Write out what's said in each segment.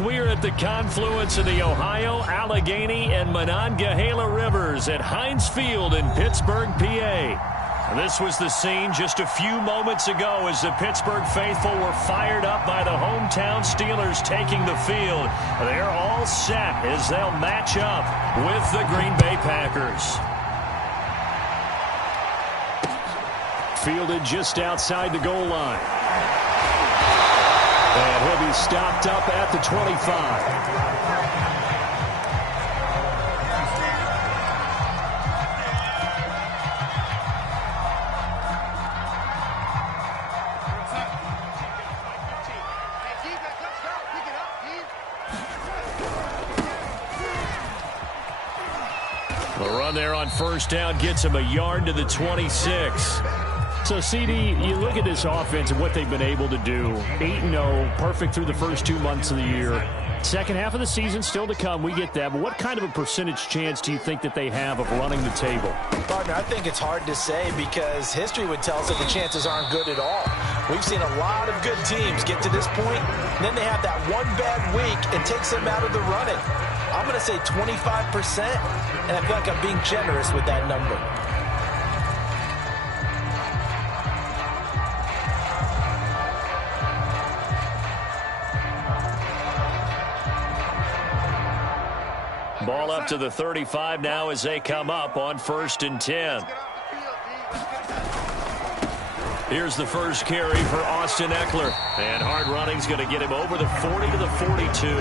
We're at the confluence of the Ohio, Allegheny, and Monongahela Rivers at Heinz Field in Pittsburgh, PA. This was the scene just a few moments ago as the Pittsburgh faithful were fired up by the hometown Steelers taking the field. They're all set as they'll match up with the Green Bay Packers. Fielded just outside the goal line. And he'll be stopped up at the 25. The run there on first down gets him a yard to the 26. So, CD, you look at this offense and what they've been able to do. 8-0, perfect through the first 2 months of the year. Second half of the season still to come. We get that. But what kind of a percentage chance do you think that they have of running the table? Partner, I think it's hard to say because history would tell us that the chances aren't good at all. We've seen a lot of good teams get to this point, and then they have that one bad week and takes them out of the running. I'm going to say 25%, and I feel like I'm being generous with that number. Ball up to the 35 now as they come up on 1st and 10. Here's the first carry for Austin Eckler. And hard running's going to get him over the 40 to the 42.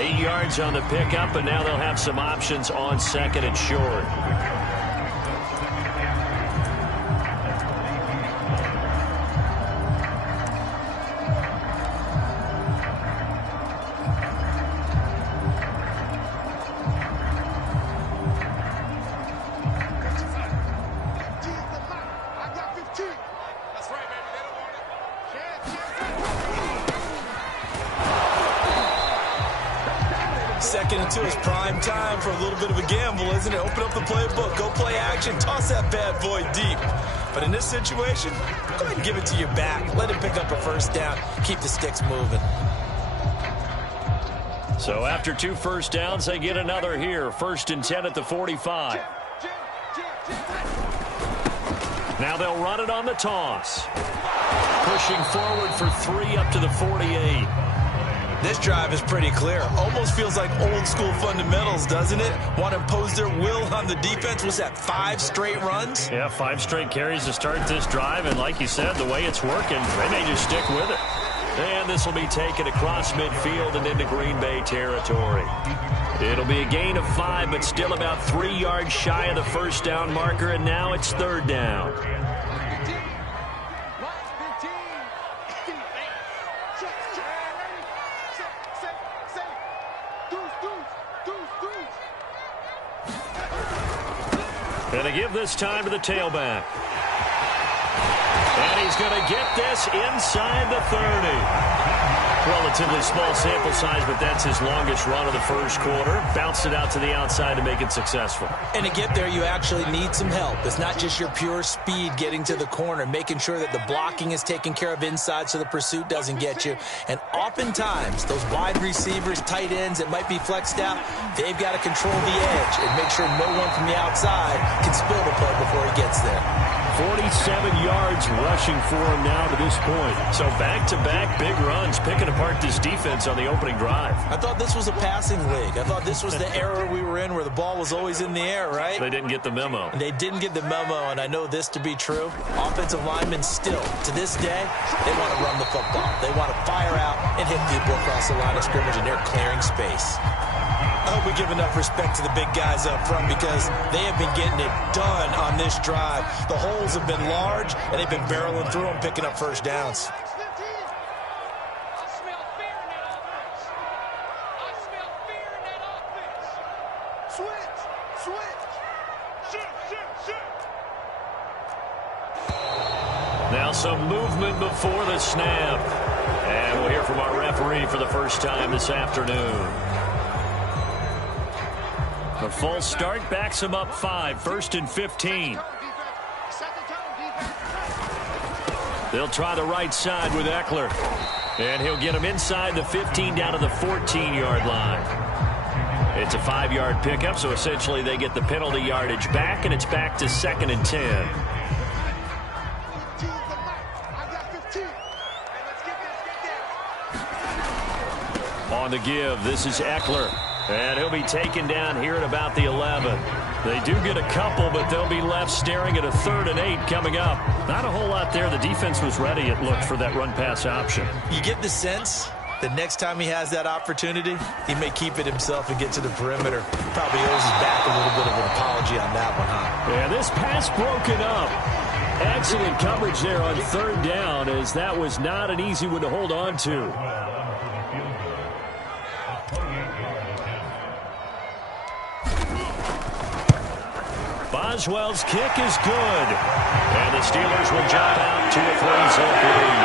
8 yards on the pickup, and now they'll have some options on 2nd and short. Into his prime time for a little bit of a gamble, isn't it? Open up the playbook, go play action, toss that bad boy deep. But in this situation, go ahead and give it to your back. Let him pick up a first down. Keep the sticks moving. So after 2 first downs, they get another here. 1st and 10 at the 45. Now they'll run it on the toss. Pushing forward for 3 up to the 48. This drive is pretty clear. Almost feels like old school fundamentals, doesn't it? Want to impose their will on the defense. Was that 5 straight runs? Yeah, 5 straight carries to start this drive. And like you said, the way it's working, they may just stick with it. And this will be taken across midfield and into Green Bay territory. It'll be a gain of 5, but still about 3 yards shy of the first down marker. And now it's 3rd down. Going to give this time to the tailback. And he's going to get this inside the 30. Relatively small sample size, but that's his longest run of the first quarter. Bounced it out to the outside to make it successful. And to get there, you actually need some help. It's not just your pure speed getting to the corner, making sure that the blocking is taken care of inside so the pursuit doesn't get you. And oftentimes, those wide receivers, tight ends that might be flexed out, they've got to control the edge and make sure no one from the outside can spill the play before he gets there. 47 yards rushing for him now to this point. So back-to-back big runs, picking apart this defense on the opening drive. I thought this was a passing league. I thought this was the era we were in where the ball was always in the air, right? They didn't get the memo. They didn't get the memo, and I know this to be true. Offensive linemen still, to this day, they want to run the football. They want to fire out and hit people across the line of scrimmage, and they're clearing space. I hope we give enough respect to the big guys up front because they have been getting it done on this drive. The holes have been large, and they've been barreling through them, picking up first downs. Now some movement before the snap. And we'll hear from our referee for the first time this afternoon. The false start backs him up 5, 1st and 15. They'll try the right side with Eckler. And he'll get him inside the 15 down to the 14-yard line. It's a 5-yard pickup, so essentially they get the penalty yardage back, and it's back to 2nd and 10. On the give, this is Eckler. And he'll be taken down here at about the 11. They do get a couple, but they'll be left staring at a 3rd and 8 coming up. Not a whole lot there. The defense was ready, it looked, for that run-pass option. You get the sense that next time he has that opportunity, he may keep it himself and get to the perimeter. Probably owes his back a little bit of an apology on that one, huh? Yeah, this pass broken up. Excellent coverage there on 3rd down, as that was not an easy one to hold on to. Boswell's kick is good. And the Steelers will jump out to a 3-zip lead.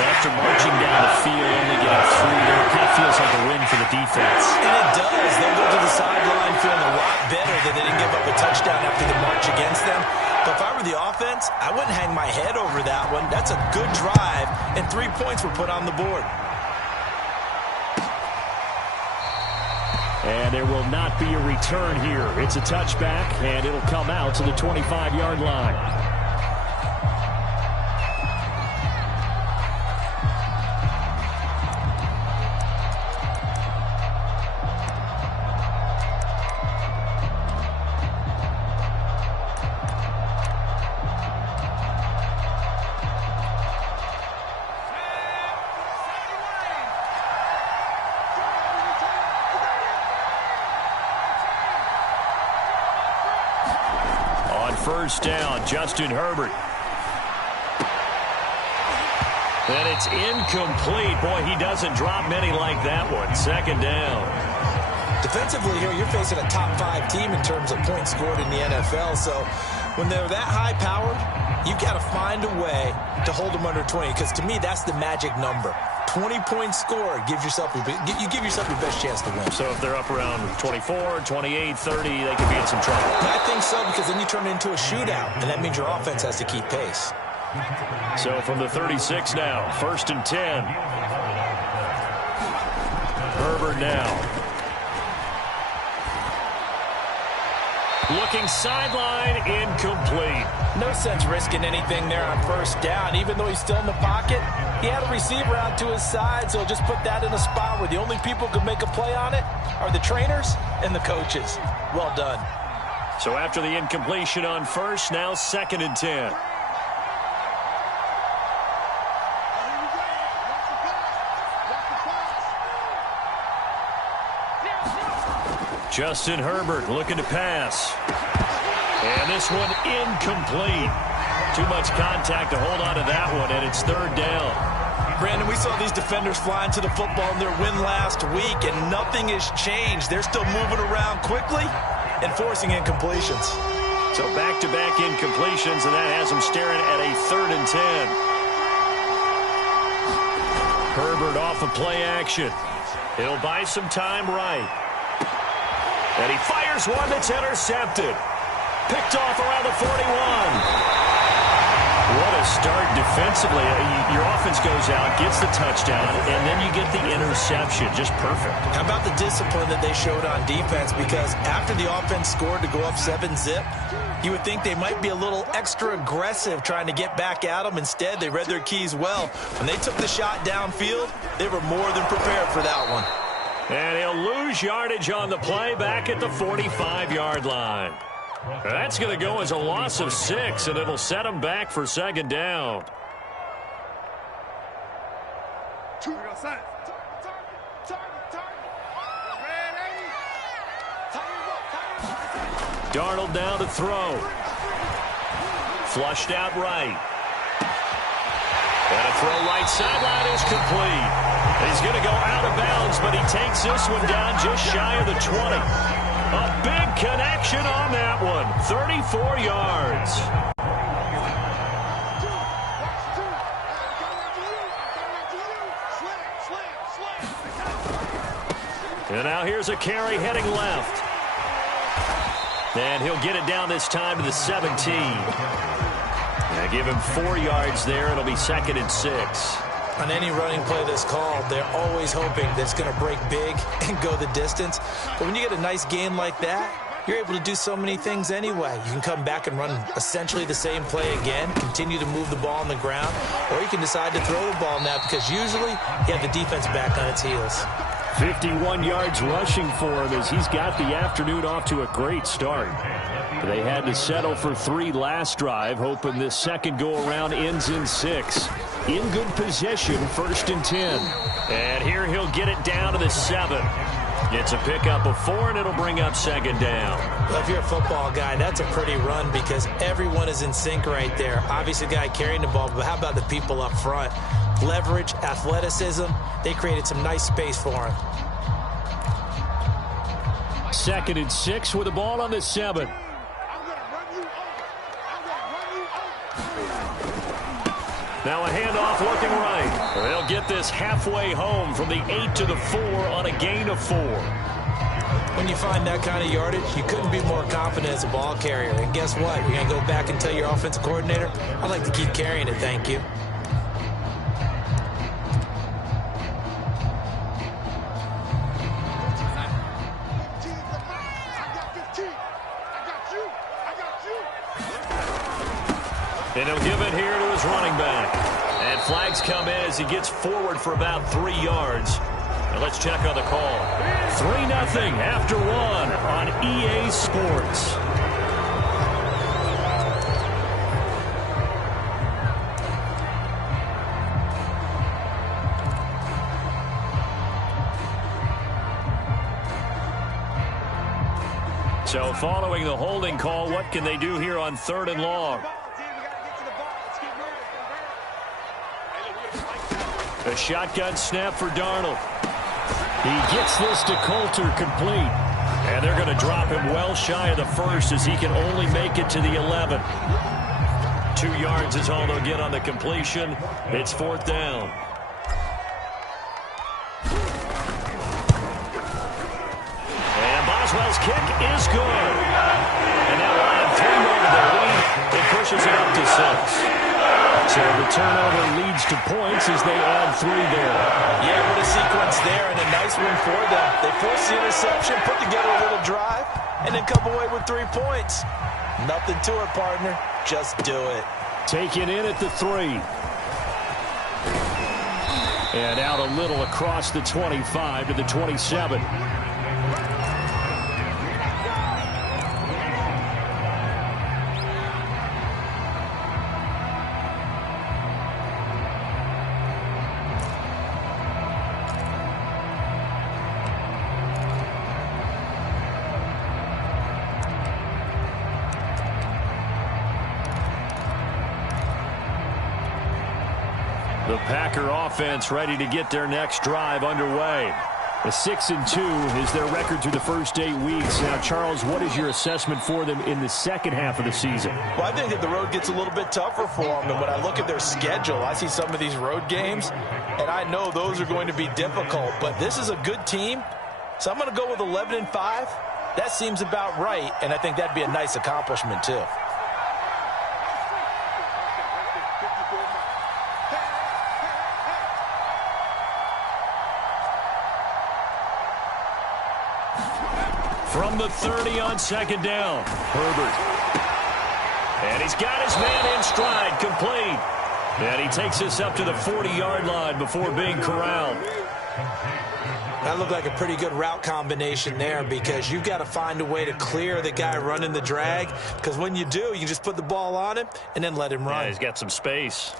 After marching down the field, only get a 3 there. It kind of feels like a win for the defense. And it does. They'll go to the sideline feeling a lot better that they didn't give up a touchdown after the march against them. But if I were the offense, I wouldn't hang my head over that one. That's a good drive, and 3 points were put on the board. And there will not be a return here. It's a touchback, and it'll come out to the 25-yard line. First down, Justin Herbert. And it's incomplete. Boy, he doesn't drop many like that one. 2nd down. Defensively here, you're facing a top 5 team in terms of points scored in the NFL. So when they're that high-powered, you've got to find a way to hold them under 20. Because to me, that's the magic number. 20 points scored gives yourself you give yourself your best chance to win. So if they're up around 24, 28, 30, they could be in some trouble. I think so, because then you turn it into a shootout, and that means your offense has to keep pace. So from the 36 now, 1st and 10. Herbert now. Looking sideline, incomplete. No sense risking anything there on 1st down. Even though he's still in the pocket, he had a receiver out to his side, so just put that in a spot where the only people who can make a play on it are the trainers and the coaches. Well done. So after the incompletion on 1st, now 2nd and 10. Justin Herbert looking to pass. And this one incomplete. Too much contact to hold on to that one, and it's 3rd down. Brandon, we saw these defenders flying to the football in their win last week, and nothing has changed. They're still moving around quickly and forcing incompletions. So back-to-back incompletions, and that has them staring at a 3rd and 10. Herbert off of play action. He'll buy some time right. And he fires one that's intercepted. Picked off around the 41. What a start defensively. Your offense goes out, gets the touchdown, and then you get the interception. Just perfect. How about the discipline that they showed on defense? Because after the offense scored to go up 7-zip, you would think they might be a little extra aggressive trying to get back at them. Instead, they read their keys well. When they took the shot downfield, they were more than prepared for that one. And he'll lose yardage on the play back at the 45-yard line. That's going to go as a loss of 6, and it'll set him back for 2nd down. Darnold down to throw. Flushed out right. And a throw right sideline is complete. He's going to go out of bounds, but he takes this one down just shy of the 20. A big connection on that one. 34 yards. And now here's a carry heading left. And he'll get it down this time to the 17. Now give him 4 yards there. It'll be 2nd and 6. On any running play that's called, they're always hoping that it's going to break big and go the distance. But when you get a nice game like that, you're able to do so many things anyway. You can come back and run essentially the same play again, continue to move the ball on the ground, or you can decide to throw the ball now because usually you have the defense back on its heels. 51 yards rushing for him as he's got the afternoon off to a great start. They had to settle for 3 last drive, hoping this second go-around ends in 6. In good position, 1st and 10. And here he'll get it down to the 7. It's a pickup of 4, and it'll bring up 2nd down. Well, if you're a football guy, that's a pretty run because everyone is in sync right there. Obviously, the guy carrying the ball, but how about the people up front? Leverage, athleticism, they created some nice space for him. 2nd and 6 with the ball on the 7. Now a handoff looking right. They'll get this halfway home from the 8 to the 4 on a gain of 4. When you find that kind of yardage, you couldn't be more confident as a ball carrier. And guess what? You're going to go back and tell your offensive coordinator, I'd like to keep carrying it, thank you. And he'll give it here to his running back. And flags come in as he gets forward for about 3 yards. And let's check on the call. 3-0 after 1 on EA Sports. So following the holding call, what can they do here on 3rd and long? A shotgun snap for Darnold. He gets this to Coulter complete. And they're going to drop him well shy of the 1st as he can only make it to the 11. 2 yards is all they'll get on the completion. It's 4th down. And Boswell's kick is good. And that will add 3 more to their lead. It pushes it up to 6. So the turnover leads to points as they add 3 there. Yeah, what a sequence there, and a nice one for them. They force the interception, put together a little drive, and then come away with 3 points. Nothing to it, partner. Just do it. Taken in at the 3. And out a little across the 25 to the 27. The Packer offense ready to get their next drive underway. A 6-2 is their record through the first 8 weeks. Now, Charles, what is your assessment for them in the second half of the season? Well, I think that the road gets a little bit tougher for them. And when I look at their schedule, I see some of these road games, and I know those are going to be difficult. But this is a good team, so I'm going to go with 11-5. That seems about right, and I think that'd be a nice accomplishment, too. From the 30 on 2nd down, Herbert. And he's got his man in stride, complete. And he takes us up to the 40-yard line before being corralled. That looked like a pretty good route combination there because you've got to find a way to clear the guy running the drag, because when you do, you just put the ball on him and then let him run. Yeah, he's got some space.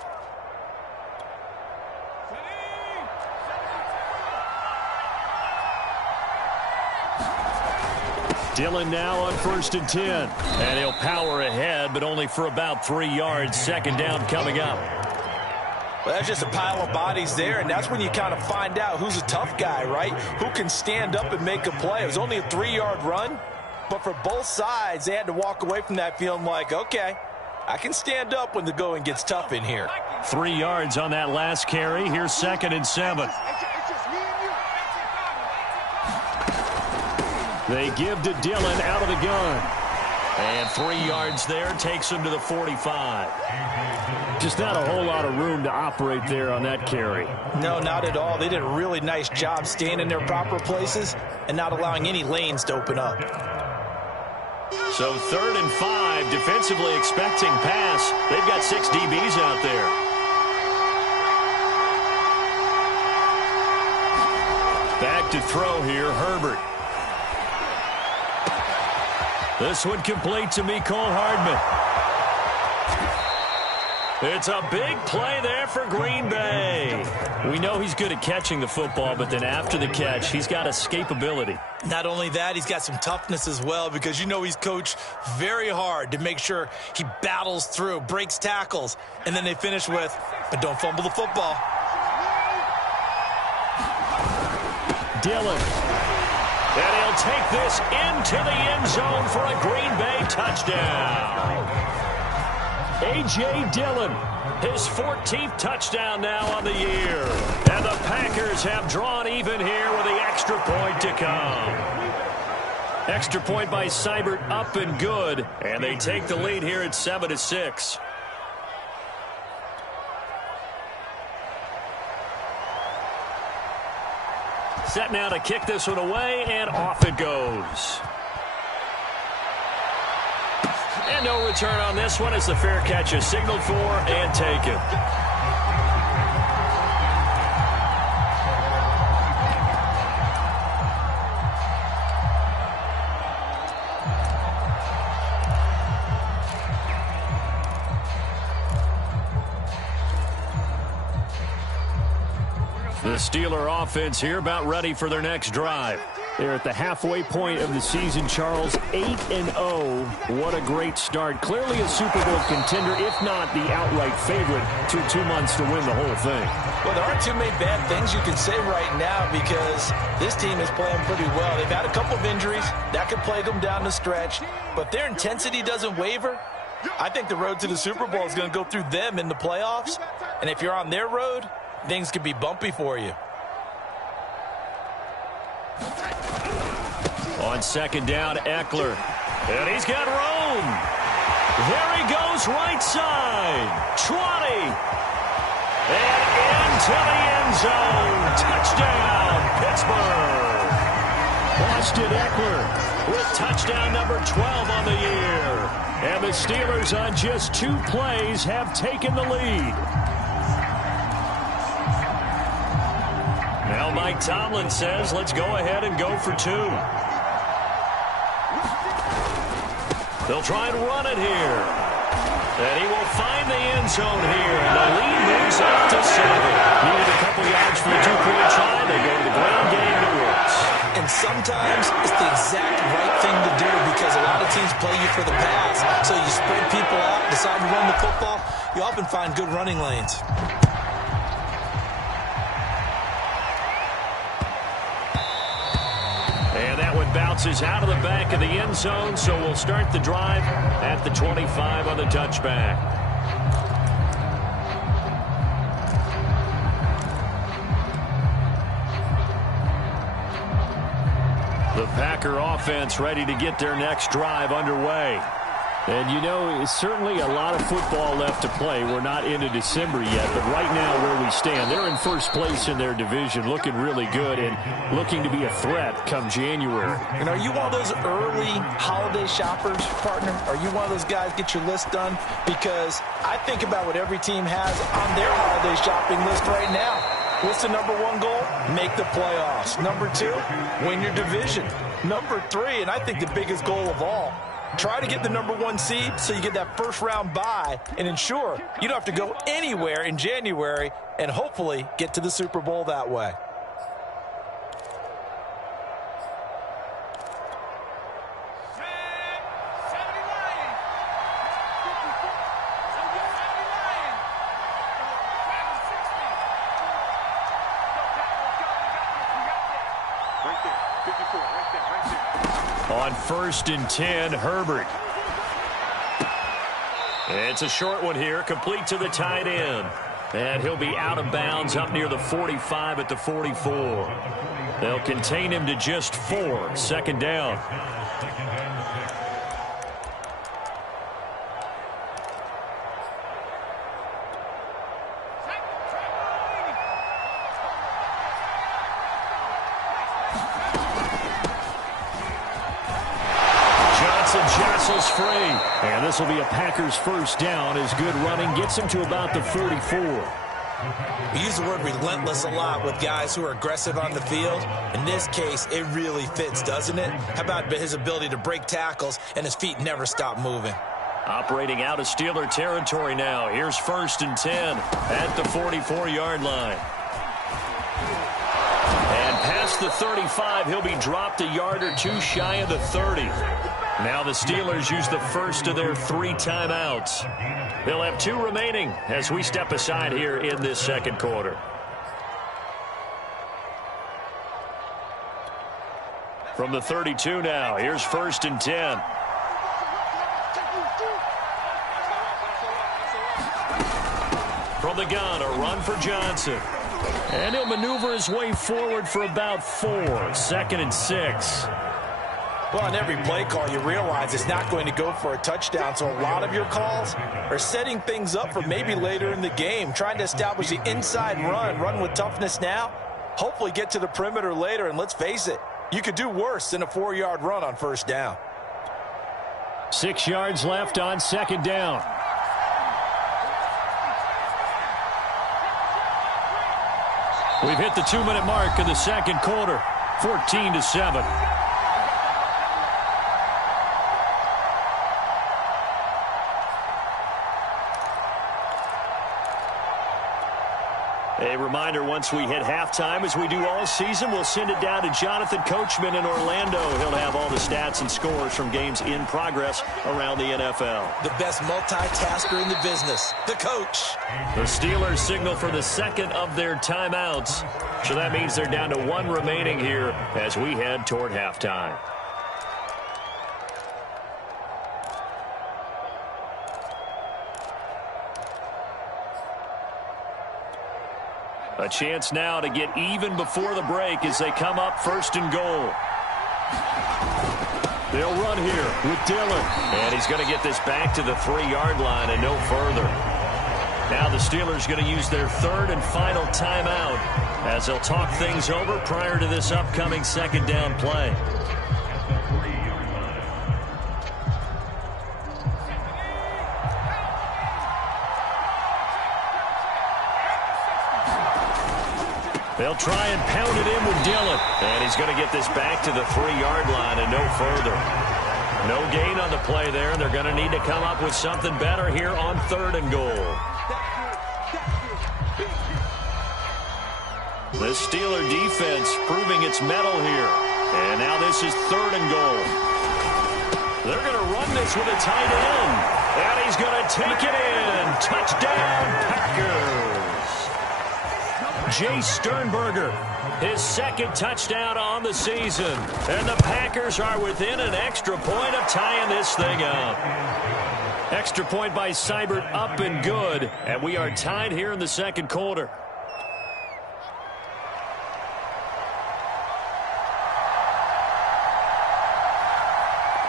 Dillon now on 1st and 10. And he'll power ahead, but only for about 3 yards. 2nd down coming up. Well, that's just a pile of bodies there, and that's when you kind of find out who's a tough guy, right? Who can stand up and make a play. It was only a 3-yard run, but for both sides, they had to walk away from that feeling like, okay, I can stand up when the going gets tough in here. 3 yards on that last carry. Here's 2nd and 7. They give to Dillon out of the gun. And 3 yards there takes him to the 45. Just not a whole lot of room to operate there on that carry. No, not at all. They did a really nice job staying in their proper places and not allowing any lanes to open up. So 3rd and 5, defensively expecting pass. They've got 6 DBs out there. Back to throw here, Herbert. This one complete to Mecole Hardman. It's a big play there for Green Bay. We know he's good at catching the football, but then after the catch, he's got escapability. Not only that, he's got some toughness as well, because you know he's coached very hard to make sure he battles through, breaks tackles, and then they finish with, but don't fumble the football. Dillon. And he'll take this into the end zone for a Green Bay touchdown. A.J. Dillon, his 14th touchdown now on the year. And the Packers have drawn even here with the extra point to come. Extra point by Seibert, up and good. And they take the lead here at 7-6. Set now to kick this one away, and off it goes. And no return on this one as the fair catch is signaled for and taken. The Steeler offense here about ready for their next drive. They're at the halfway point of the season, Charles, 8-0. What a great start. Clearly a Super Bowl contender, if not the outright favorite, through 2 months to win the whole thing. Well, there aren't too many bad things you can say right now, because this team is playing pretty well. They've had a couple of injuries. That could plague them down the stretch. But their intensity doesn't waver. I think the road to the Super Bowl is going to go through them in the playoffs. And if you're on their road, things could be bumpy for you. On second down, Eckler. And he's got room. There he goes, right side. 20. And into the end zone. Touchdown, Pittsburgh. Austin Eckler with touchdown number 12 on the year. And the Steelers on just 2 plays have taken the lead. Now Mike Tomlin says, let's go ahead and go for 2. They'll try and run it here. And he will find the end zone here. And the lead moves up to 7. Needed a couple yards for the 2-point try. They go to the ground game. It works. And sometimes it's the exact right thing to do, because a lot of teams play you for the pass. So you spread people out, decide to run the football. You often find good running lanes. Bounces out of the back of the end zone, so we'll start the drive at the 25 on the touchback. The Packer offense ready to get their next drive underway. And, you know, it's certainly a lot of football left to play. We're not into December yet, but right now where we stand, they're in first place in their division, looking really good and looking to be a threat come January. And are you one of those early holiday shoppers, partner? Are you one of those guys get your list done? Because I think about what every team has on their holiday shopping list right now. What's the number 1 goal? Make the playoffs. Number 2, win your division. Number 3, and I think the biggest goal of all, try to get the number 1 seed so you get that first-round bye and ensure you don't have to go anywhere in January and hopefully get to the Super Bowl that way. On 1st and 10, Herbert. It's a short one here, complete to the tight end. And he'll be out of bounds up near the 45 at the 44. They'll contain him to just 4. Second down. whistles free. And this will be a Packers first down as good running gets him to about the 44. We use the word relentless a lot with guys who are aggressive on the field. In this case, it really fits, doesn't it? How about his ability to break tackles and his feet never stop moving? Operating out of Steeler territory now. Here's 1st and 10 at the 44-yard line. And past the 35, he'll be dropped a yard or two shy of the 30. Now the Steelers use the first of their 3 timeouts. They'll have 2 remaining as we step aside here in this second quarter. From the 32 now, here's 1st and 10. From the gun, a run for Johnson. And he'll maneuver his way forward for about 4. 2nd and 6. Well, on every play call, you realize it's not going to go for a touchdown, so a lot of your calls are setting things up for maybe later in the game, trying to establish the inside run with toughness now, hopefully get to the perimeter later, and let's face it, you could do worse than a 4-yard run on 1st down. 6 yards left on 2nd down. We've hit the 2-minute mark of the second quarter, 14-7. A reminder, once we hit halftime, as we do all season, we'll send it down to Jonathan Coachman in Orlando. He'll have all the stats and scores from games in progress around the NFL. The best multitasker in the business, the coach. The Steelers signal for the second of their timeouts. So that means they're down to 1 remaining here as we head toward halftime. A chance now to get even before the break as they come up 1st and goal. They'll run here with Dillon. And he's going to get this back to the 3-yard line and no further. Now the Steelers going to use their 3rd and final timeout as they'll talk things over prior to this upcoming 2nd down play. They'll try and pound it in with Dillon. And he's going to get this back to the 3-yard line and no further. No gain on the play there. They're going to need to come up with something better here on 3rd and goal. The Steeler defense proving its mettle here. And now this is 3rd and goal. They're going to run this with a tight end. And he's going to take it in. Touchdown, Packers. Jay Sternberger, his 2nd touchdown on the season. And the Packers are within an extra point of tying this thing up. Extra point by Seibert up and good. And we are tied here in the second quarter.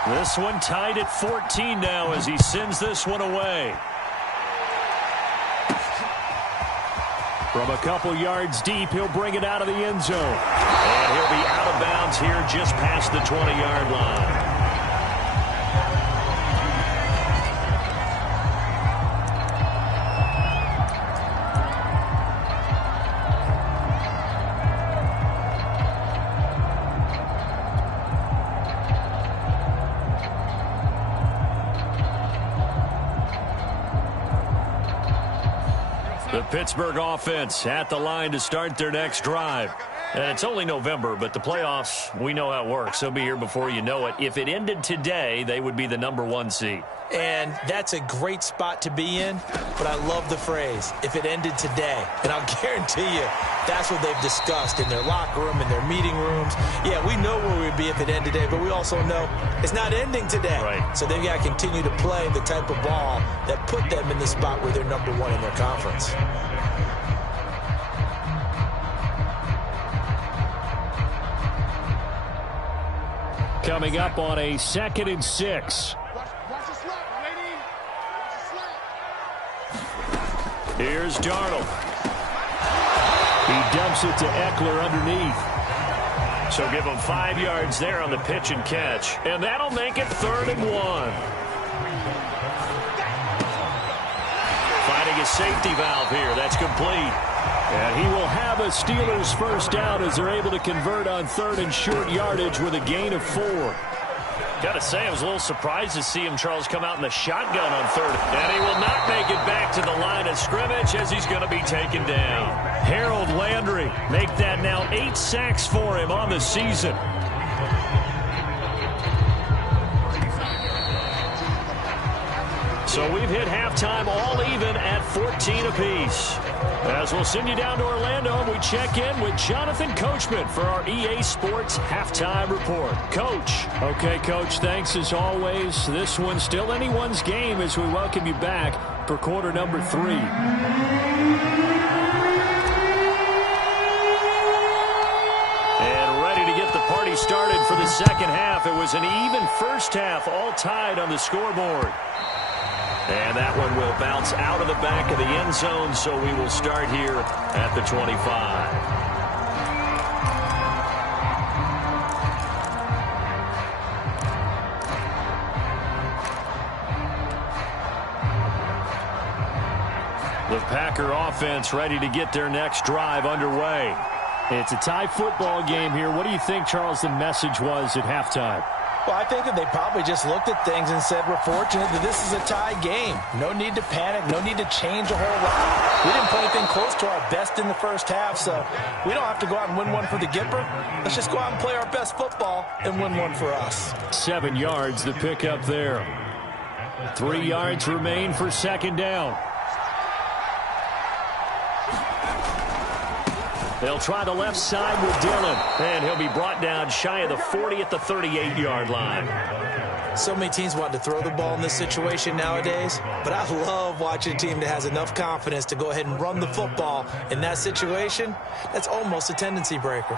This one tied at 14 now as he sends this one away. From a couple yards deep, he'll bring it out of the end zone. And he'll be out of bounds here just past the 20-yard line. The Pittsburgh offense at the line to start their next drive. And it's only November, but the playoffs, we know how it works. They'll be here before you know it. If it ended today, they would be the #1 seed. And that's a great spot to be in, but I love the phrase, if it ended today. And I'll guarantee you, that's what they've discussed in their locker room, in their meeting rooms. Yeah, we know where we'd be if it ended today, but we also know it's not ending today. Right. So they've got to continue to play the type of ball that put them in the spot where they're #1 in their conference. Coming up on a 2nd and 6. Here's Darnold. He dumps it to Eckler underneath. So give them 5 yards there on the pitch and catch. And that'll make it 3rd and 1. Finding a safety valve here. That's complete. And he will have a Steelers first down as they're able to convert on 3rd and short yardage with a gain of 4. Got to say, I was a little surprised to see him, Charles, come out in the shotgun on 3rd. And he will not make it back to the line of scrimmage as he's going to be taken down. Harold Landry make that now 8 sacks for him on the season. So we've hit halftime all even at 14 apiece. As we'll send you down to Orlando, and we check in with Jonathan Coachman for our EA Sports Halftime Report. Coach. Okay, Coach, thanks as always. This one's still anyone's game as we welcome you back for quarter number 3. And ready to get the party started for the second half. It was an even first half, all tied on the scoreboard. And that one will bounce out of the back of the end zone, so we will start here at the 25. The Packer offense ready to get their next drive underway. It's a tie football game here. What do you think, Charles, the message was at halftime? Well, I think that they probably just looked at things and said, we're fortunate that this is a tie game. No need to panic. No need to change a whole lot. We didn't put anything close to our best in the first half, so we don't have to go out and win one for the Gipper. Let's just go out and play our best football and win one for us. 7 yards the pickup there. 3 yards remain for second down. They'll try the left side with Dillon, and he'll be brought down shy of the 40 at the 38-yard line. So many teams want to throw the ball in this situation nowadays, but I love watching a team that has enough confidence to go ahead and run the football in that situation. That's almost a tendency breaker.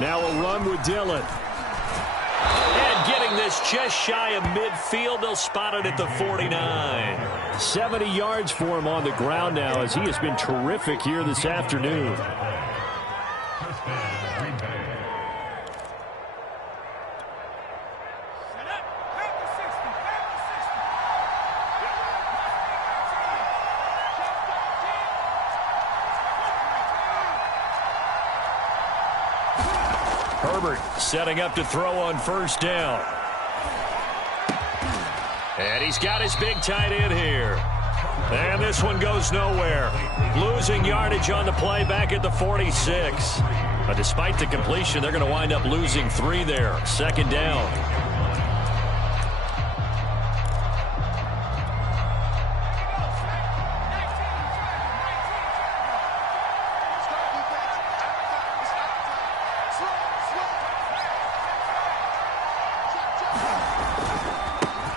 Now a run with Dillon. And getting this just shy of midfield, they'll spot it at the 49. 70 yards for him on the ground now as he has been terrific here this afternoon. Herbert setting up to throw on first down. And he's got his big tight end here. And this one goes nowhere. Losing yardage on the play back at the 46. But despite the completion, they're going to wind up losing 3 there. Second down.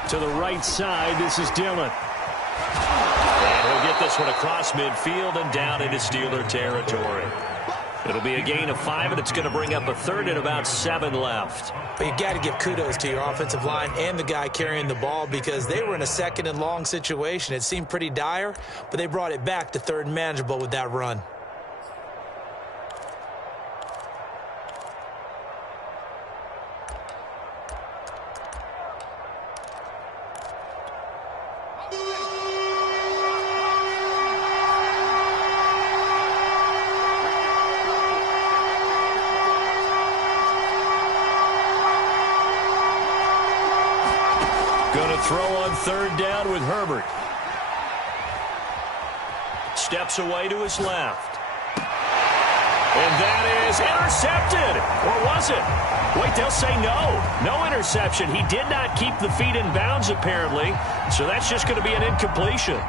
To the right side, this is Dillon. And he'll get this one across midfield and down into Steeler territory. It'll be a gain of 5, and it's going to bring up a 3rd and about 7 left. But you got to give kudos to your offensive line and the guy carrying the ball because they were in a 2nd and long situation. It seemed pretty dire, but they brought it back to 3rd and manageable with that run. Going to throw on 3rd down with Herbert. Steps away to his left. And that is intercepted. Or was it? Wait, they'll say no. No interception. He did not keep the feet in bounds, apparently. So that's just going to be an incompletion.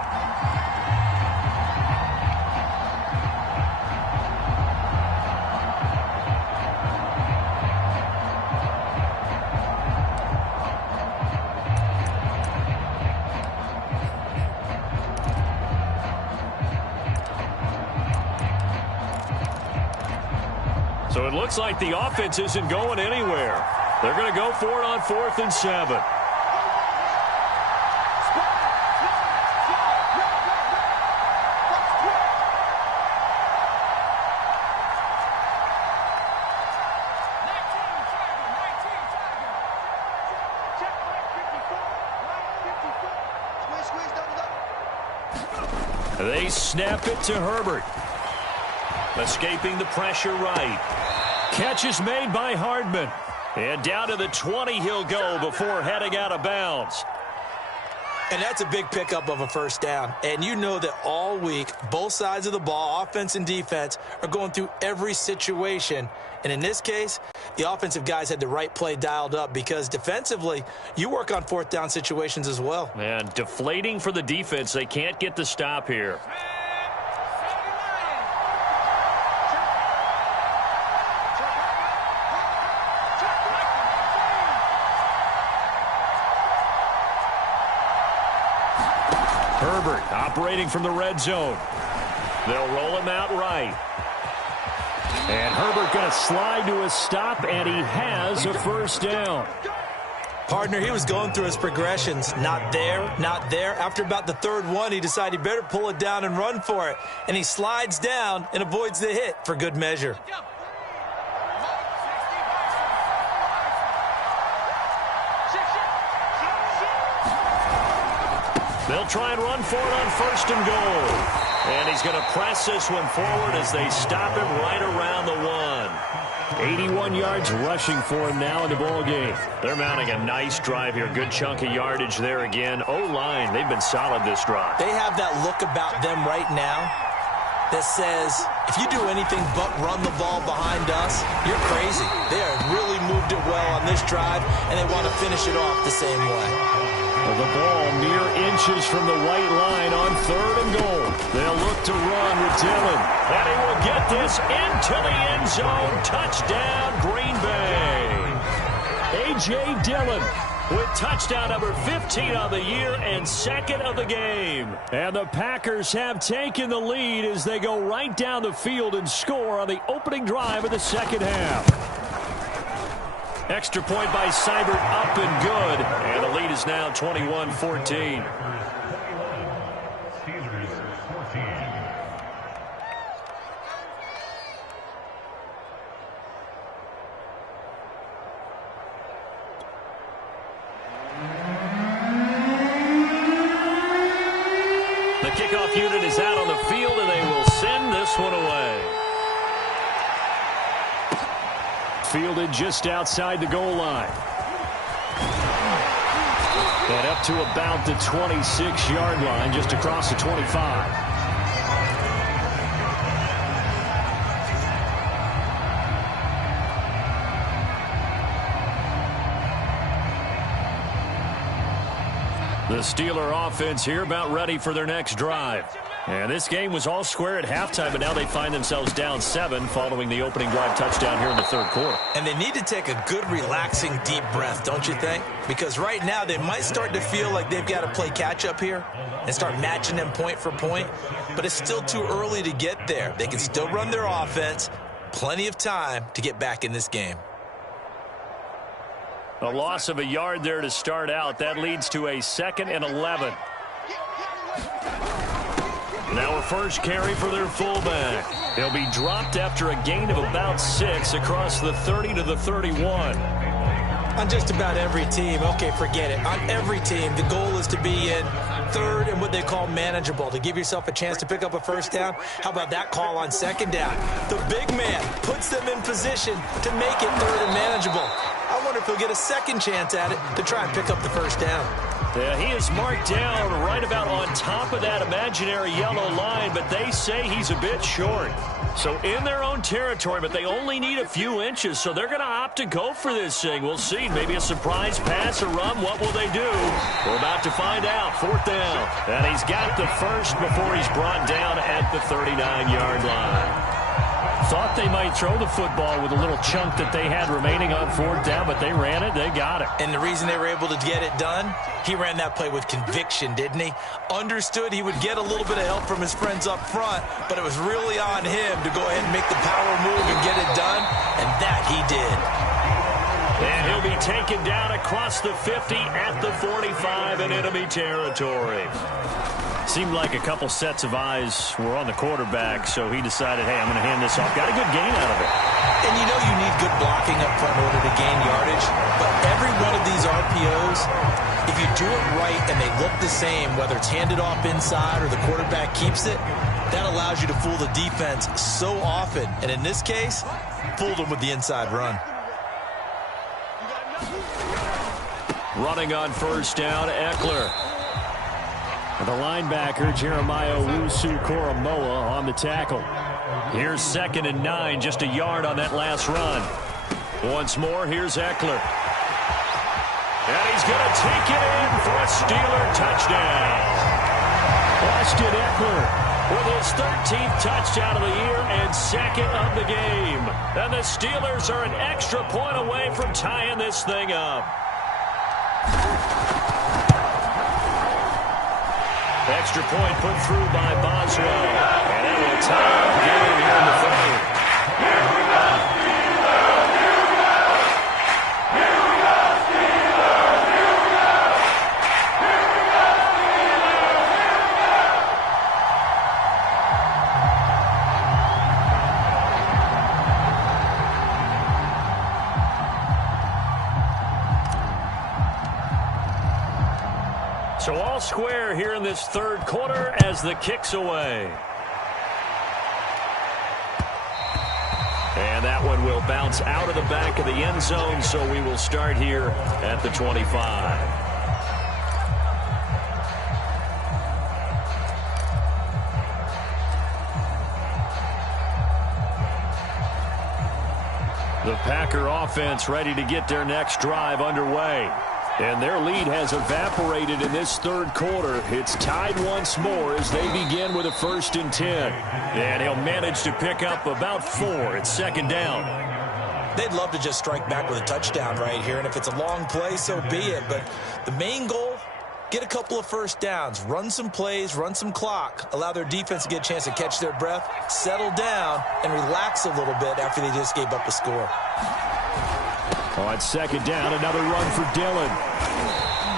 So it looks like the offense isn't going anywhere. They're going to go for it on 4th and 7. They snap it to Herbert. Escaping the pressure right. Catch is made by Hardman. And down to the 20 he'll go before heading out of bounds. And that's a big pickup of a first down. And you know that all week, both sides of the ball, offense and defense, are going through every situation. And in this case, the offensive guys had the right play dialed up because defensively, you work on fourth down situations as well. And deflating for the defense. They can't get the stop here. Herbert operating from the red zone. They'll roll him out right. And Herbert going to slide to a stop, and he has a first down. Partner, he was going through his progressions. Not there, not there. After about the third one, he decided he better pull it down and run for it. And he slides down and avoids the hit for good measure. They'll try and run for it on first and goal. And he's going to press this one forward as they stop him right around the 1. 81 yards rushing for him now in the ball game. They're mounting a nice drive here. Good chunk of yardage there again. O-line, they've been solid this drive. They have that look about them right now that says, if you do anything but run the ball behind us, you're crazy. They have really moved it well on this drive, and they want to finish it off the same way. The ball mere inches from the white line on third and goal. They'll look to run with Dillon. And he will get this into the end zone. Touchdown, Green Bay. A.J. Dillon with touchdown number 15 on the year and second of the game. And the Packers have taken the lead as they go right down the field and score on the opening drive of the second half. Extra point by Seibert, up and good. And the lead is now 21-14. The kickoff unit is out on the field, and they will send this one away. Fielded just outside the goal line. And up to about the 26-yard line, just across the 25. The Steeler offense here about ready for their next drive. And this game was all square at halftime, but now they find themselves down 7 following the opening drive touchdown here in the third quarter. And they need to take a good, relaxing, deep breath, don't you think? Because right now they might start to feel like they've got to play catch-up here and start matching them point for point. But it's still too early to get there. They can still run their offense. Plenty of time to get back in this game. A loss of a yard there to start out. That leads to a 2nd and 11. Now a first carry for their fullback. He'll be dropped after a gain of about 6 across the 30 to the 31. On just about every team, okay, forget it. On every team, the goal is to be in third and what they call manageable, to give yourself a chance to pick up a first down. How about that call on second down? The big man puts them in position to make it third and manageable. I wonder if he'll get a second chance at it to try and pick up the first down. Yeah, he is marked down right about on top of that imaginary yellow line, but they say he's a bit short. So in their own territory, but they only need a few inches, so they're going to opt to go for this thing. We'll see. Maybe a surprise pass or run. What will they do? We're about to find out. 4th down. And he's got the first before he's brought down at the 39-yard line. Thought they might throw the football with a little chunk that they had remaining on 4th down, but they ran it. They got it. And the reason they were able to get it done, he ran that play with conviction, didn't he? Understood he would get a little bit of help from his friends up front, but it was really on him to go ahead and make the power move and get it done, and that he did. And he'll be taken down across the 50 at the 45 in enemy territory. Seemed like a couple sets of eyes were on the quarterback, so he decided, hey, I'm going to hand this off. Got a good gain out of it. And you know you need good blocking up front in order to gain yardage, but every one of these RPOs, if you do it right and they look the same, whether it's handed off inside or the quarterback keeps it, that allows you to fool the defense so often. And in this case, fooled them with the inside run. Running on first down, Eckler. The linebacker, Jeremiah Owusu-Koramoah, on the tackle. Here's 2nd and 9, just a yard on that last run. Once more, here's Eckler. And he's going to take it in for a Steeler touchdown. Austin Eckler with his 13th touchdown of the year and 2nd of the game. And the Steelers are an extra point away from tying this thing up. Extra point put through by Boswell. And it will tie up the game here in the third. So all square here in this third quarter as the kick's away. And that one will bounce out of the back of the end zone, so we will start here at the 25. The Packer offense ready to get their next drive underway. And their lead has evaporated in this third quarter. It's tied once more as they begin with a 1st and 10. And he'll manage to pick up about 4. It's 2nd down. They'd love to just strike back with a touchdown right here. And if it's a long play, so be it. But the main goal, get a couple of first downs, run some plays, run some clock, allow their defense to get a chance to catch their breath, settle down, and relax a little bit after they just gave up a score. On 2nd down, another run for Dillon.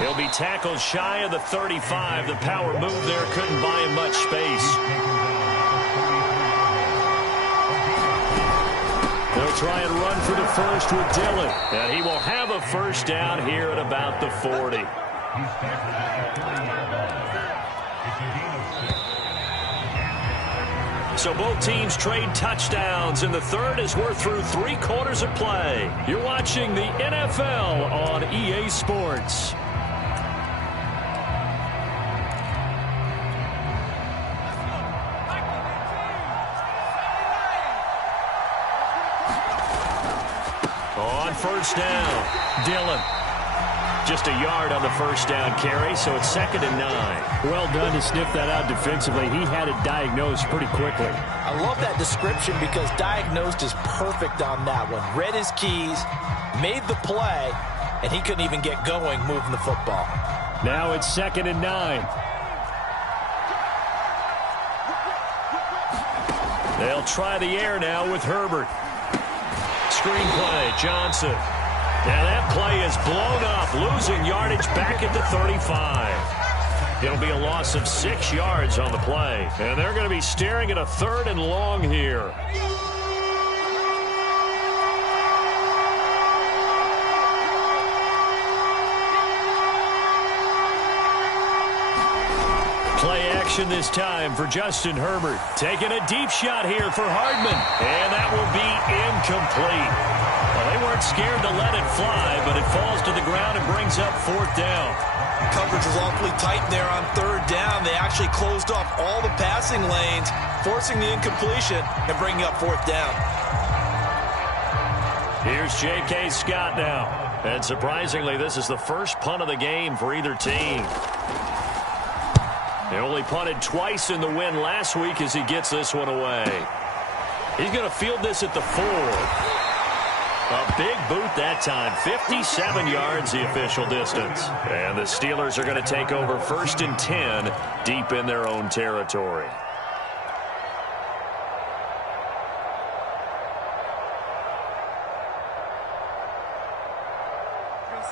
He'll be tackled shy of the 35. The power move there couldn't buy him much space. They'll try and run for the first with Dillon. And he will have a first down here at about the 40. So both teams trade touchdowns, and the third as we're through 3 quarters of play. You're watching the NFL on EA Sports. On first down, Dillon. Just a yard on the first down carry, so it's 2nd and 9. Well done to sniff that out defensively. He had it diagnosed pretty quickly. I love that description because diagnosed is perfect on that one. Read his keys, made the play, and he couldn't even get going moving the football. Now it's 2nd and 9. They'll try the air now with Herbert. Screenplay, Johnson. Now that play is blown up, losing yardage back at the 35. It'll be a loss of 6 yards on the play. And they're going to be staring at a 3rd and long here. Play action this time for Justin Herbert. Taking a deep shot here for Hardman. And that will be incomplete. Well, they weren't scared to let it fly, but it falls to the ground and brings up 4th down. Coverage was awfully tight there on 3rd down. They actually closed off all the passing lanes, forcing the incompletion and bringing up 4th down. Here's J.K. Scott now. And surprisingly, this is the first punt of the game for either team. They only punted twice in the win last week as he gets this one away. He's going to field this at the 4. A big boot that time. 57 yards the official distance. And the Steelers are going to take over 1st and 10 deep in their own territory.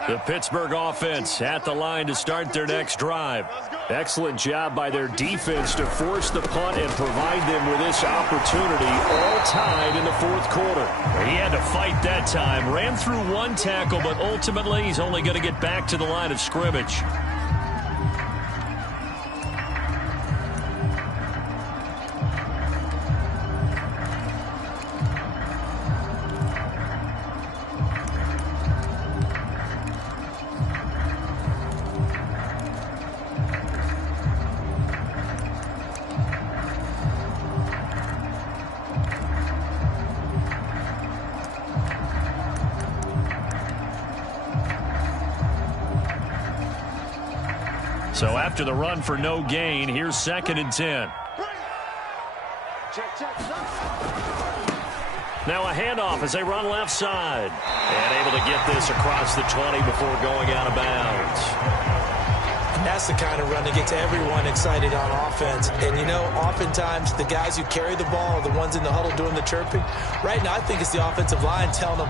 The Pittsburgh offense at the line to start their next drive. Excellent job by their defense to force the punt and provide them with this opportunity, all tied in the fourth quarter. He had to fight that time. Ran through one tackle, but ultimately he's only going to get back to the line of scrimmage. So after the run for no gain, here's 2nd and 10. Now a handoff as they run left side. And able to get this across the 20 before going out of bounds. And that's the kind of run that gets everyone excited on offense. And, you know, oftentimes the guys who carry the ball are the ones in the huddle doing the chirping. Right now, I think it's the offensive line telling them,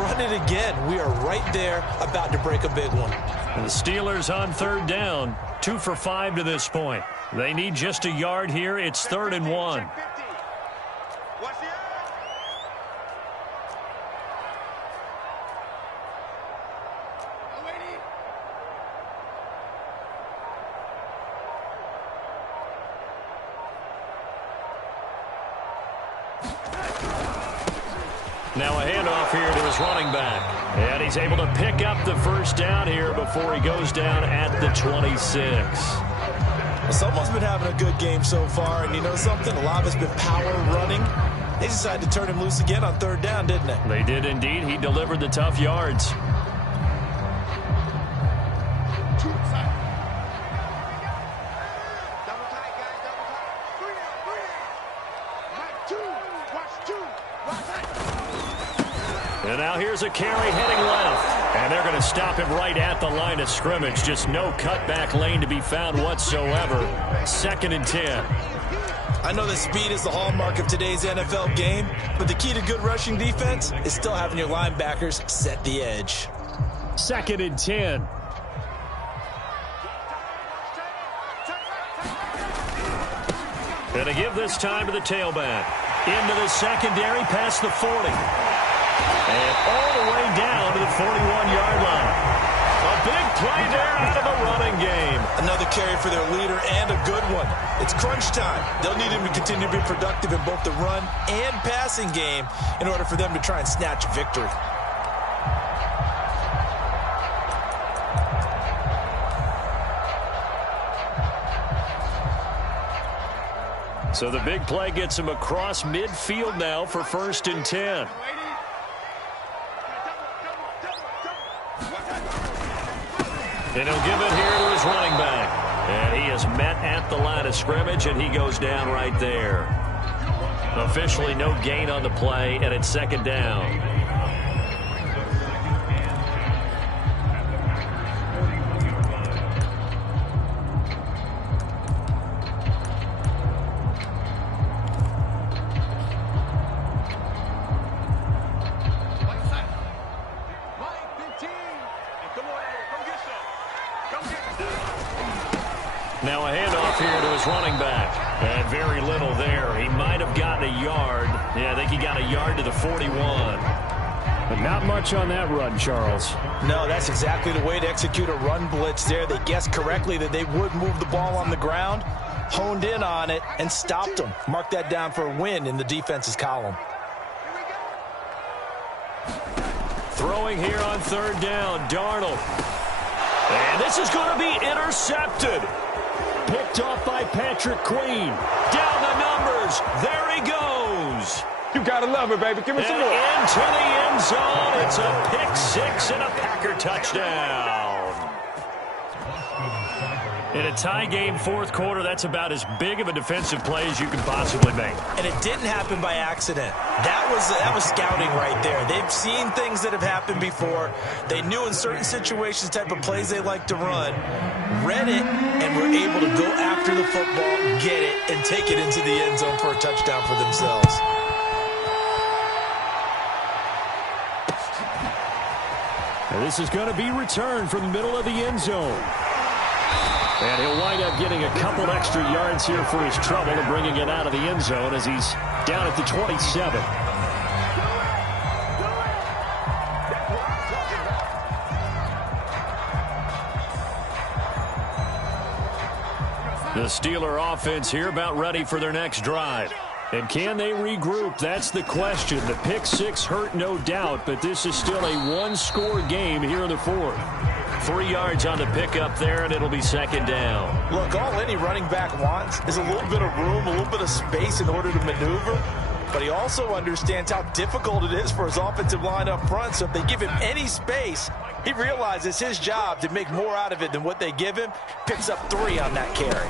run it again. We are right there about to break a big one. And the Steelers on 3rd down. 2 for 5 to this point. They need just a yard here. It's 3rd and 1. Now a handoff here to his running back. And he's able to pick up the first down here before he goes down at the 26. Well, someone's been having a good game so far, and you know something? A lot of it's been power running. They decided to turn him loose again on 3rd down, didn't they? They did indeed. He delivered the tough yards. And now here's a carry heading left. And they're going to stop him right at the line of scrimmage. Just no cutback lane to be found whatsoever. 2nd and 10. I know that speed is the hallmark of today's NFL game, but the key to good rushing defense is still having your linebackers set the edge. 2nd and 10. Going to give this time to the tailback. Into the secondary past the 40. And all the way down to the 41-yard line. A big play there out of the running game. Another carry for their leader and a good one. It's crunch time. They'll need him to continue to be productive in both the run and passing game in order for them to try and snatch a victory. So the big play gets him across midfield now for 1st and 10. And he'll give it here to his running back. And he is met at the line of scrimmage, and he goes down right there. Officially no gain on the play, and it's 2nd down. Now a handoff here to his running back. And very little there. He might have gotten a yard. Yeah, I think he got a yard to the 41. But not much on that run, Charles. No, that's exactly the way to execute a run blitz there. They guessed correctly that they would move the ball on the ground, honed in on it, and stopped them. Mark that down for a win in the defense's column. Throwing here on 3rd down, Darnold. And this is going to be intercepted. Picked off by Patrick Queen. Down the numbers. There he goes. You got to love it, baby. Give me some more. Into the end zone. It's a pick six and a Packer touchdown. In a tie game, 4th quarter, that's about as big of a defensive play as you can possibly make. And it didn't happen by accident. That was scouting right there. They've seen things that have happened before. They knew in certain situations the type of plays they like to run, read it, and were able to go after the football, get it, and take it into the end zone for a touchdown for themselves. And this is going to be returned from the middle of the end zone. And he'll wind up getting a couple extra yards here for his trouble and bringing it out of the end zone as he's down at the 27. The Steeler offense here about ready for their next drive. And can they regroup? That's the question. The pick six hurt, no doubt, but this is still a one-score game here in the fourth. 3 yards on the pickup there, and it'll be second down. Look, all any running back wants is a little bit of room, a little bit of space in order to maneuver. But he also understands how difficult it is for his offensive line up front. So if they give him any space, he realizes his job to make more out of it than what they give him. Picks up 3 on that carry.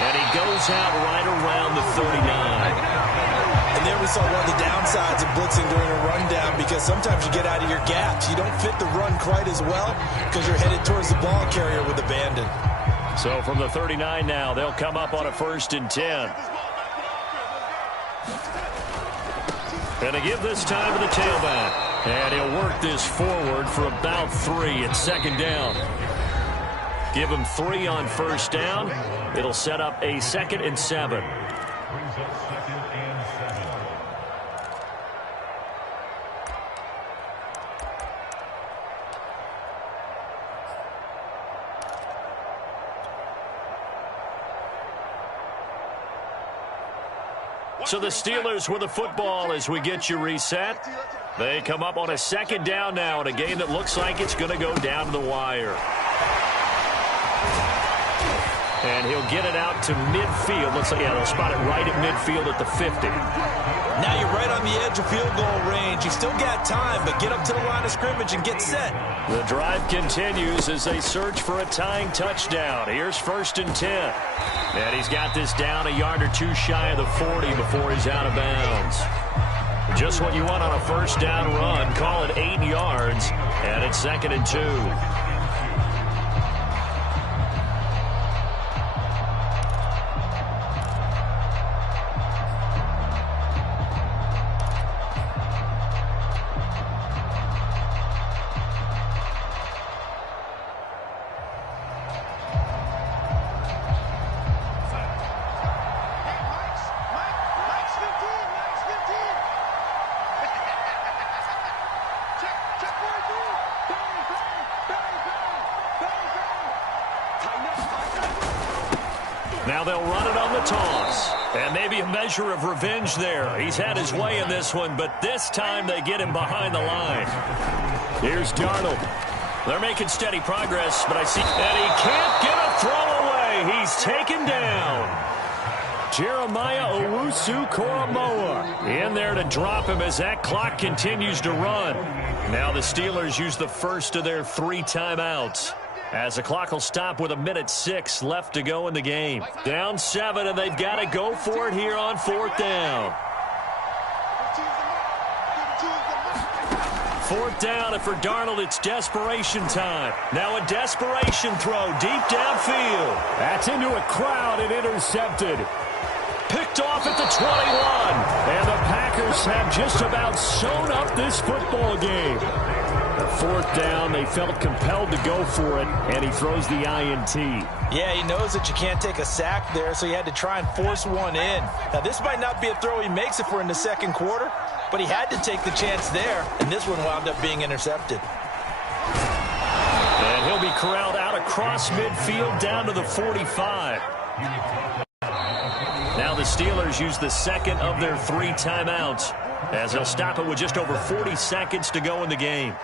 And he goes out right around the 39. And there we saw one of the downsides of blitzing during a rundown, because sometimes you get out of your gaps. You don't fit the run quite as well because you're headed towards the ball carrier with abandon. So from the 39 now, they'll come up on a 1st and 10. And to give this time to the tailback. And he'll work this forward for about 3 at second down. Give him 3 on 1st down. It'll set up a 2nd and 7. So the Steelers with the football as we get you reset. They come up on a 2nd down now in a game that looks like it's going to go down to the wire. And he'll get it out to midfield. Looks like, yeah, they'll spot it right at midfield at the 50. Now you're right on the edge of field goal range. You've still got time, but get up to the line of scrimmage and get set. The drive continues as they search for a tying touchdown. Here's 1st and 10. And he's got this down a yard or 2 shy of the 40 before he's out of bounds. Just what you want on a 1st down run. Call it 8 yards, and it's 2nd and 2. Now they'll run it on the toss. And maybe a measure of revenge there. He's had his way in this one, but this time they get him behind the line. Here's Darnold. They're making steady progress, but I see that he can't get a throw away. He's taken down. Jeremiah Owusu-Koramoah in there to drop him as that clock continues to run. Now the Steelers use the first of their 3 timeouts, as the clock will stop with 1:06 left to go in the game. Down 7, and they've got to go for it here on 4th down. 4th down, and for Darnold, it's desperation time. Now a desperation throw deep downfield. That's into a crowd and intercepted. Picked off at the 21. And the Packers have just about sewn up this football game. The 4th down, they felt compelled to go for it, and he throws the INT. Yeah, he knows that you can't take a sack there, so he had to try and force one in. Now, this might not be a throw he makes if we're in the 2nd quarter, but he had to take the chance there, and this one wound up being intercepted. And he'll be corralled out across midfield down to the 45. Now the Steelers use the 2nd of their 3 timeouts, as they'll stop it with just over 40 seconds to go in the game.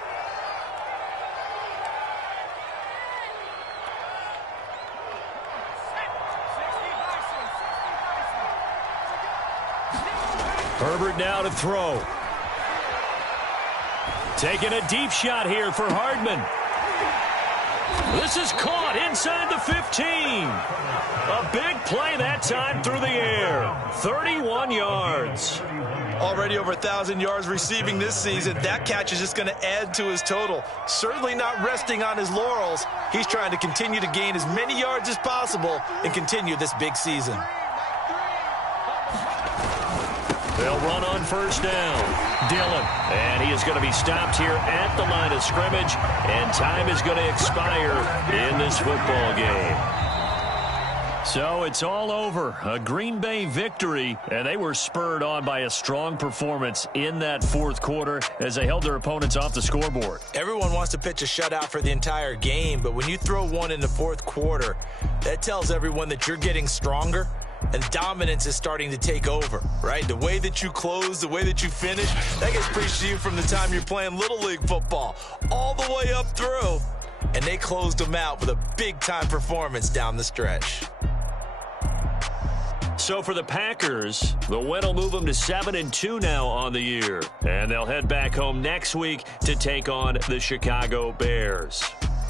Herbert now to throw. Taking a deep shot here for Hardman. This is caught inside the 15. A big play that time through the air. 31 yards. Already over 1,000 yards receiving this season. That catch is just going to add to his total. Certainly not resting on his laurels. He's trying to continue to gain as many yards as possible and continue this big season. They'll run on first down. Dillon, and he is going to be stopped here at the line of scrimmage, and time is going to expire in this football game. So it's all over. A Green Bay victory, and they were spurred on by a strong performance in that fourth quarter as they held their opponents off the scoreboard. Everyone wants to pitch a shutout for the entire game, but when you throw one in the fourth quarter, that tells everyone that you're getting stronger and dominance is starting to take over, right? The way that you close, the way that you finish, that gets preached to you from the time you're playing Little League football all the way up through, and they closed them out with a big-time performance down the stretch. So for the Packers, the win will move them to 7-2 now on the year. And they'll head back home next week to take on the Chicago Bears.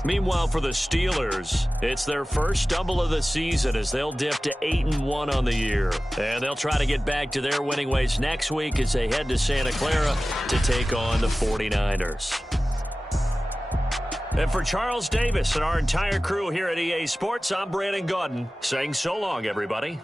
Meanwhile, for the Steelers, it's their first stumble of the season as they'll dip to 8-1 on the year. And they'll try to get back to their winning ways next week as they head to Santa Clara to take on the 49ers. And for Charles Davis and our entire crew here at EA Sports, I'm Brandon Gaudin saying so long, everybody.